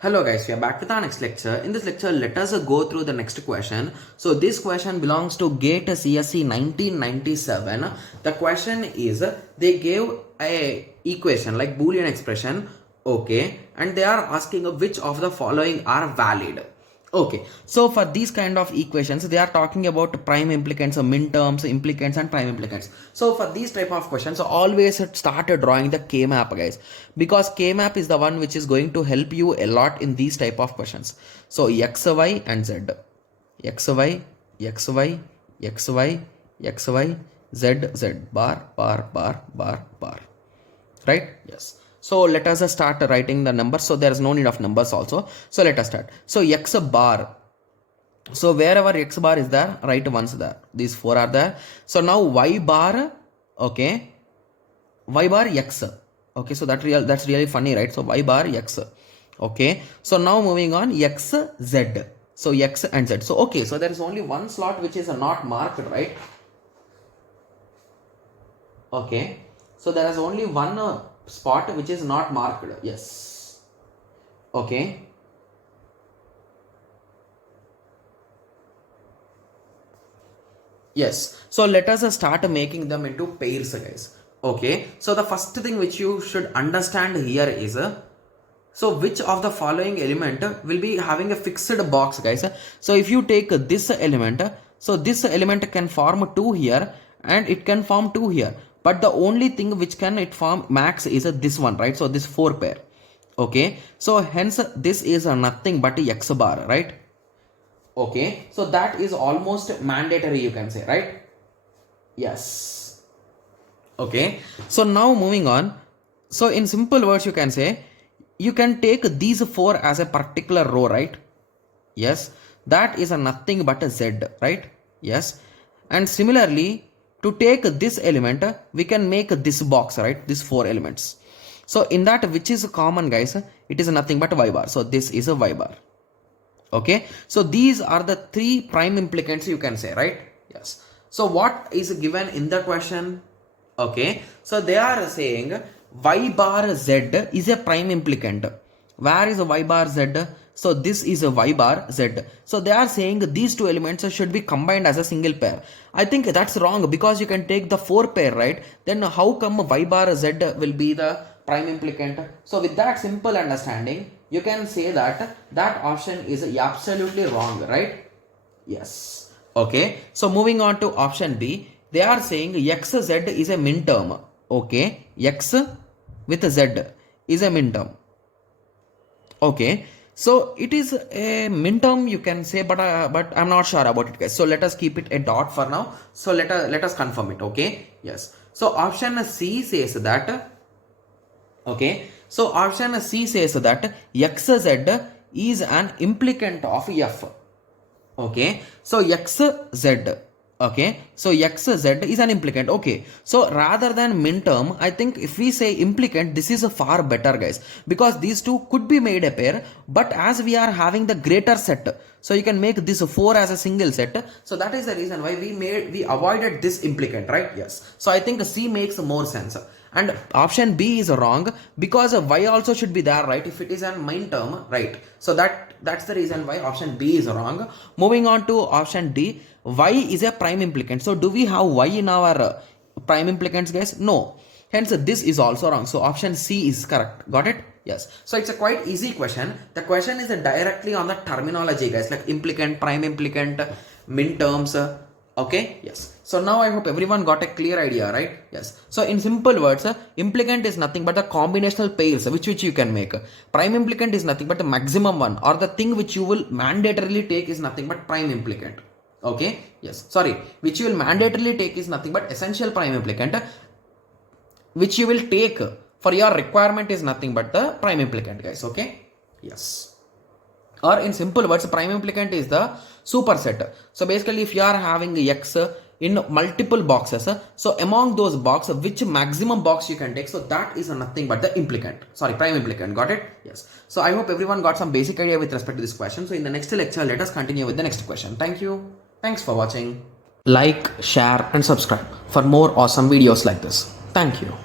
Hello guys, we are back with our next lecture. In this lecture, let us go through the next question. So this question belongs to GATE CSE 1997. The question is, they gave a equation like Boolean expression, okay, and they are asking which of the following are valid. Okay, so for these kind of equations, they are talking about prime implicants, minterms, implicants, and prime implicants. So for these type of questions, always start drawing the K-map, guys, because K-map is the one which is going to help you a lot in these type of questions. So X, Y, and Z, X, Y, X, Y, X, Y, X, Y, Z, Z, bar, bar, bar, bar, bar, right? Yes. So let us start writing the numbers. So there is no need of numbers also. So let us start. So X bar. So wherever X bar is there, write once there. These four are there. So now Y bar, okay. Y bar X. Okay, so that's really funny, right? So Y bar X. Okay. So now moving on, X, Z. So X and Z. So okay, so there is only one slot which is not marked, right? Okay. So there is only one spot which is not marked. Yes. Okay. Yes. So let us start making them into pairs, guys. Okay. So the first thing which you should understand here is, so which of the following element will be having a fixed box, guys. So if you take this element, so this element can form 2 here and it can form 2 here. But the only thing which can it form max is this one, right? So this 4 pair. Okay. So hence this is nothing but X bar, right? Okay. So that is almost mandatory, you can say, right? Yes. Okay. So now moving on. So in simple words, you can say, you can take these 4 as a particular row, right? Yes. That is nothing but a Z, right? Yes. And similarly, to take this element, we can make this box, right? These 4 elements. So in that, which is common, guys, it is nothing but Y bar. So this is a Y bar. Okay. So these are the 3 prime implicants, you can say, right? Yes. So what is given in the question? Okay. So they are saying Y bar Z is a prime implicant. Where is a Y bar Z? So this is a Y bar Z. So they are saying these 2 elements should be combined as a single pair. I think that's wrong, because you can take the 4 pair, right? Then how come Y bar Z will be the prime implicant? So with that simple understanding, you can say that that option is absolutely wrong, right? Yes. Okay. So moving on to option B, they are saying XZ is a minterm. Okay. X with Z is a minterm. Okay. So it is a minterm, you can say, but I'm not sure about it, guys. So let us keep it a dot for now. So let us confirm it. Okay. Yes. So option C says that. Okay. So option C says that XZ is an implicant of F. Okay. So XZ. Okay. So XZ is an implicant. Okay. So rather than minterm, I think if we say implicant, this is a far better, guys, because these 2 could be made a pair, but as we are having the greater set, so you can make this 4 as a single set. So that is the reason why we avoided this implicant, right? Yes. So I think C makes more sense. And option B is wrong, because Y also should be there, right? If it is a minterm, right? So that's the reason why option B is wrong. Moving on to option D, Y is a prime implicant. So do we have Y in our prime implicants, guys? No. Hence this is also wrong. So option C is correct. Got it? Yes. So it's a quite easy question. The question is directly on the terminology, guys, like implicant, prime implicant, minterms. Okay. Yes. So now I hope everyone got a clear idea, right? Yes. So in simple words, implicant is nothing but the combinational pairs which you can make. Prime implicant is nothing but the maximum one, or the thing which you will mandatorily take is nothing but prime implicant. Okay. Yes. Sorry. Which you will mandatorily take is nothing but essential prime implicant. Which you will take for your requirement is nothing but the prime implicant, guys. Okay. Yes. Or in simple words, prime implicant is the superset. So basically, if you are having X in multiple boxes, so among those boxes, which maximum box you can take, so that is nothing but the implicant. Sorry, prime implicant. Got it? Yes. So I hope everyone got some basic idea with respect to this question. So in the next lecture, let us continue with the next question. Thank you. Thanks for watching. Like, share and subscribe for more awesome videos like this. Thank you.